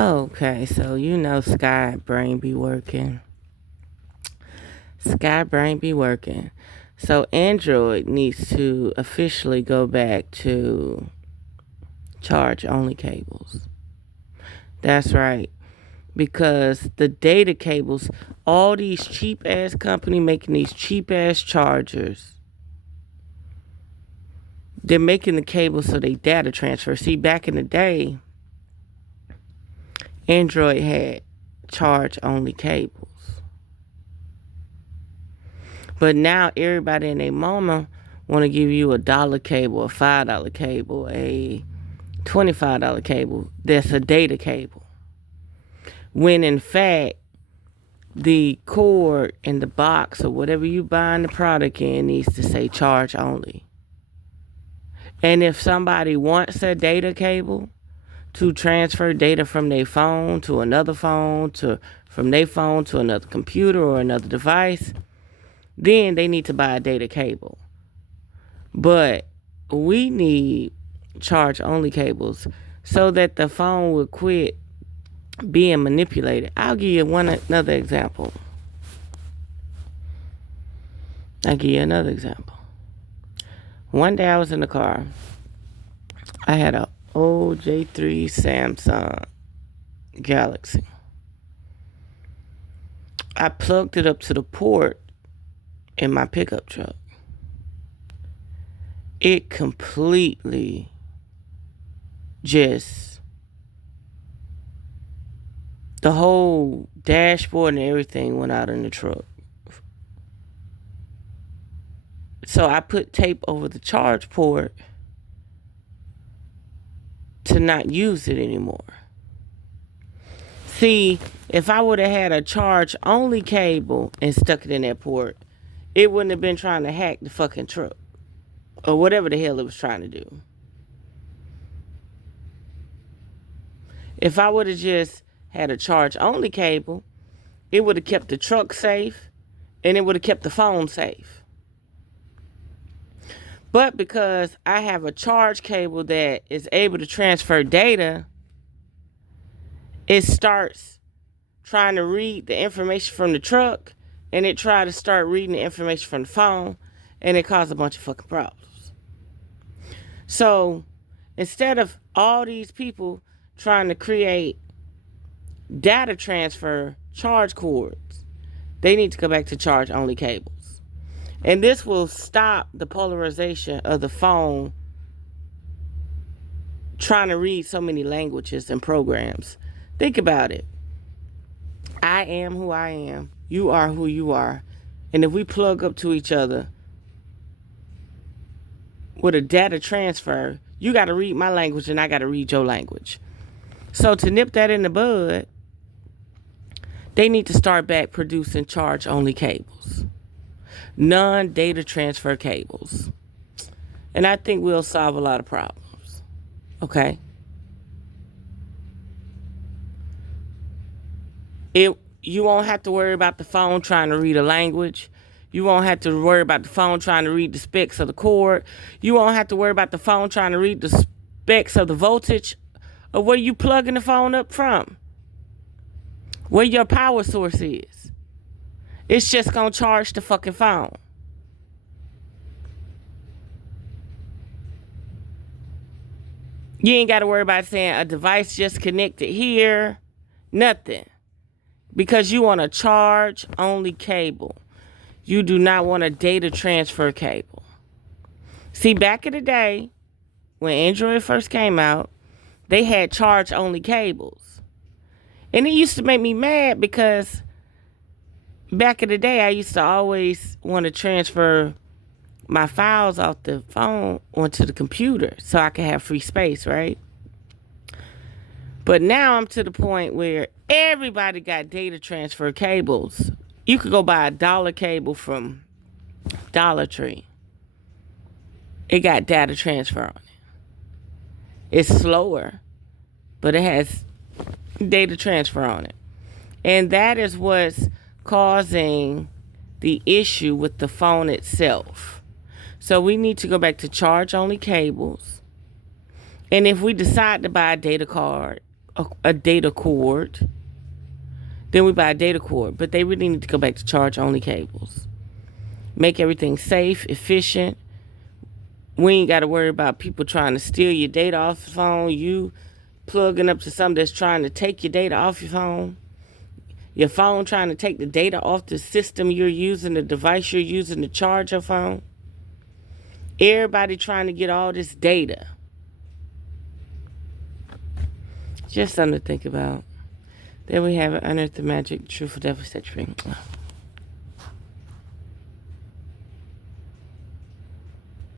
Okay, so Sky Brain be working. Sky Brain be working. So Android needs to officially go back to charge only cables. That's right. Because the data cables, all these cheap ass company making these cheap ass chargers, they're making the cables so they data transfer. See, back in the day, Android had charge only cables. But now everybody and their mama want to give you $1 cable, a $5 cable, a $25 cable that's a data cable. When in fact, the cord in the box or whatever you buying the product in needs to say charge only. And if somebody wants a data cable to transfer data from their phone to another phone, from their phone to another computer or another device, then they need to buy a data cable. But we need charge only cables so that the phone will quit being manipulated. I'll give you another example. One day I was in the car. I had a old J3 Samsung Galaxy. I plugged it up to the port in my pickup truck. It completely the whole dashboard and everything went out in the truck. So I put tape over the charge port to not use it anymore. See, if I would have had a charge only cable and stuck it in that port, it wouldn't have been trying to hack the fucking truck or whatever the hell it was trying to do. If I would have just had a charge only cable, it would have kept the truck safe and it would have kept the phone safe. But because I have a charge cable that is able to transfer data, it starts trying to read the information from the truck and it tries to start reading the information from the phone and it caused a bunch of fucking problems. So instead of all these people trying to create data transfer charge cords, they need to go back to charge only cables. And this will stop the polarization of the phone trying to read so many languages and programs. Think about it. I am who I am. You are who you are. And if we plug up to each other with a data transfer, you got to read my language and I got to read your language. So to nip that in the bud, they need to start back producing charge only cables. Non-data transfer cables. And I think we'll solve a lot of problems. Okay? You won't have to worry about the phone trying to read a language. You won't have to worry about the phone trying to read the specs of the cord. You won't have to worry about the phone trying to read the specs of the voltage of where you plugging the phone up from. Where your power source is. It's just going to charge the fucking phone. You ain't got to worry about saying a device just connected here. Nothing. Because you want a charge only cable. You do not want a data transfer cable. See, back in the day, when Android first came out, they had charge only cables. And it used to make me mad because back in the day, I used to always want to transfer my files off the phone onto the computer so I could have free space, right? But now I'm to the point where everybody got data transfer cables. You could go buy $1 cable from Dollar Tree. It got data transfer on it. It's slower, but it has data transfer on it. And that is what's causing the issue with the phone itself. So we need to go back to charge only cables. And if we decide to buy a data card a data cord. Then we buy a data cord. But they really need to go back to charge-only cables. Make everything safe, efficient. We ain't got to worry about people trying to steal your data off the phone. You plugging up to something that's trying to take your data off your phone. Your phone trying to take the data off the system you're using, the device you're using to charge your phone. Everybody trying to get all this data. Just something to think about. There we have it. Unearth the magic, truth or devil set you free.